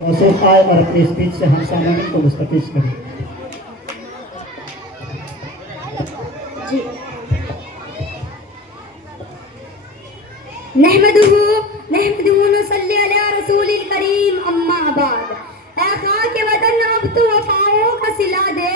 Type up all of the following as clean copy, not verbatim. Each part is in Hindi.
मौसूफ आए और अपनी स्पीच से हम सामान्य को मुस्तफिज करें। जी नहमदुहु नसल्ली अला रसूलिल करीम अम्मा बाद। ऐ खाके वतन अब तो वफाओं का सिला दे,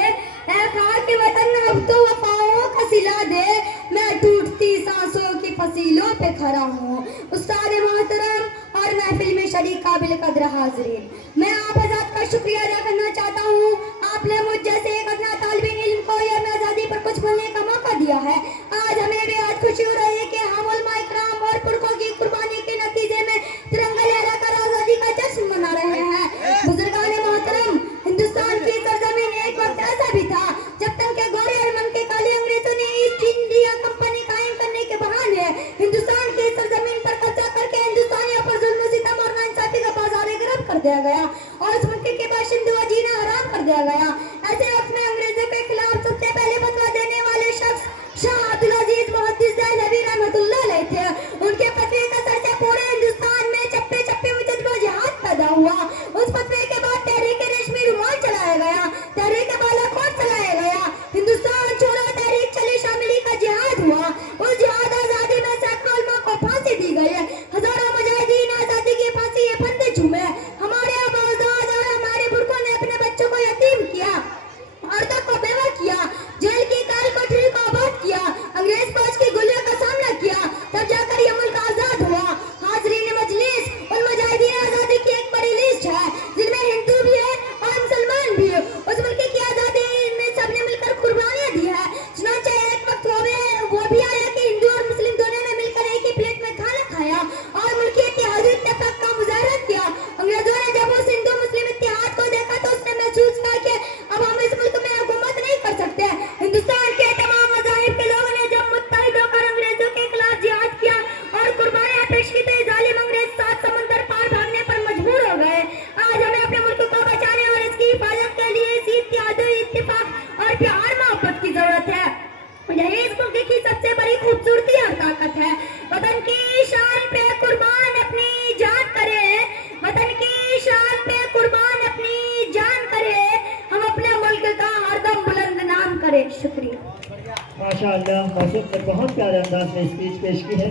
ऐ खाके वतन अब तो वफाओं का सिला दे। मैं टूटती सांसों की फसीलों पे खड़ा हूँ। उस्ताद मोहतरम और महफिल में शरीक काबिल कदर हाज़रीन, मैं आप हज़रात का शुक्रिया अदा करना चाहता हूँ। आपने मुझ जैसे एक अदना तालिबे इल्म को यौम आज़ादी पर कुछ बोलने का मौका दिया है। आज हमें बेहद खुशी हो रही है कि हम उलमा इकराम और पुरखों की कुर्बानी के नतीजे में तिरंगा लहराकर आज़ादी का जश्न मना रहे हैं। बुजुर्गान मोहतरम, हिंदुस्तान की सरजमीन एक वक्त ऐसा भी था जब तक के गोरे और मन के काले अंग्रेजों ने ईस्ट इंडिया कंपनी कायम करने के बहाने हिंदुस्तान की सरजमीन पर कब्जा करके हिंदुस्तानियों पर जुल्म सितम और नाइंसाफी का बाजार गर्म कर दिया गया और इस मुल्क के बाशिंदों का जीना हराम कर दिया गया। ऐसे वक्त में अंग्रेजों के खिलाफ सबसे पहले फतवा देने वाले शख्स शाह अब्दुल अजीज मुहद्दिस देहलवी रहमतुल्लाह अलैह थे। उनके फतवे का असर से पूरे हिंदुस्तान में चप्पे चप्पे में जद्दोजहद पैदा हुआ। उस फतवे के बाद तहरीक रेशमी रुमाल चलाया गया, तहरीक बालाकोट चलाया गया, हिंदुस्तान छोड़ो तहरीक चली, शामिली का जिहाद हुआ। उस जिहाद आजादी में सैकड़ों उलमा को फांसी दी गई है, हजारों मुजाहिदीन आजादी की फांसी ये फंदे झूमे। हमारे आबादाद और हमारे बुर्कों ने अपने बच्चों को यतीम किया, औरतों को बेवा किया, जेल की काल कोठरी को आबाद किया, अंग्रेज फौज की गोलियों का सामना किया, तब जाकर यह मुल्क आजाद हुआ। हाजरीन मजलिस, उन मुजाहिदीन आजादी की एक बड़ी लिस्ट है जिनमें हिंदू भी है और मुसलमान भी। उस मुल्क की आजादी में सबने मिलकर कुर्बानियां दी है। चुनांचे एक वक्त वो भी आया कि हिंदू और मुस्लिम दोनों ने मिलकर एक ही प्लेट में खाना खाया और मुल्की इत्तेहाद इत्तेफाक का मुजाहरा किया। अंग्रेजों ने जब उस हिंदू मुस्लिम इत्तेहाद को देखा तो उसने महसूस किया कि अब हम इस मुल्क में हुकूमत नहीं कर सकते। हिंदुस्तान के तमाम मज़ाहिब के लोगों ने जब मुत्तहिद होकर अंग्रेजों के खिलाफ जिहाद किया और कुर्बानियां पेश की तो जालिम अंग्रेज 7 समंदर पार भागने पर मजबूर हो गए। आज हमें अपने मुल्क को बचाने और इसकी हिफाजत के लिए इसी इत्तेहाद इत्तेफाक और प्यार मोहब्बत की जरूरत है। यही इस मुल्क की सबसे बड़ी खूबसूरती और ताकत है। वतन की शान पे कुर्बान अपनी जान करे, वतन की शान पे कुर्बान अपनी जान करे, हम अपने मुल्क का हरदम बुलंद नाम करें। शुक्रिया। माशाअल्लाह, मौसूफ ने बहुत प्यारे अंदाज में स्पीच पेश की है।